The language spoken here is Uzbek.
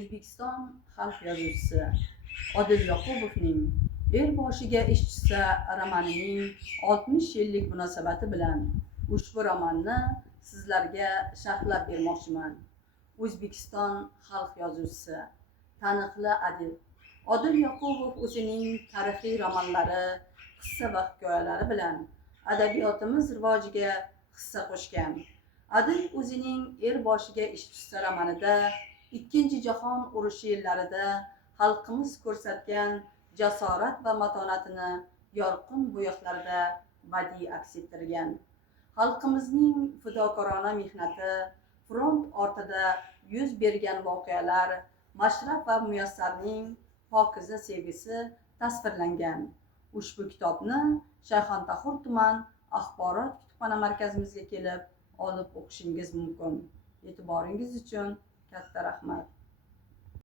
O'zbekiston xalq yozuvchisi Odil Yoqubovning Er boshiga ishchisi romanining 60 yillik munosabati bilan ushbu romanni sizlarga sharhlab bermoqchiman. O'zbekiston xalq yozuvchisi, taniqli adib Odil Yoqubov o'zining tarixiy romanlari, qissa va hikoyalari bilan adabiyotimiz rivojiga hissa qo'shgan. Adib o'zining Er boshiga ishchisi romanida Ikkinchi jahon urushi yillarida xalqimiz ko'rsatgan jasorat va matonatini yorqin bo'yoqlarda badiiy aks ettirgan. Xalqimizning fidokorona mehnati, front ortida yuz bergan voqealar, Mashraf va Muyassarning pokiza sevgisi tasvirlangan. Ushbu kitobni Shayxontohur tuman axborot kutubxona markazimizga kelib olib o'qishingiz mumkin. E'tiboringiz uchun katta rahmat.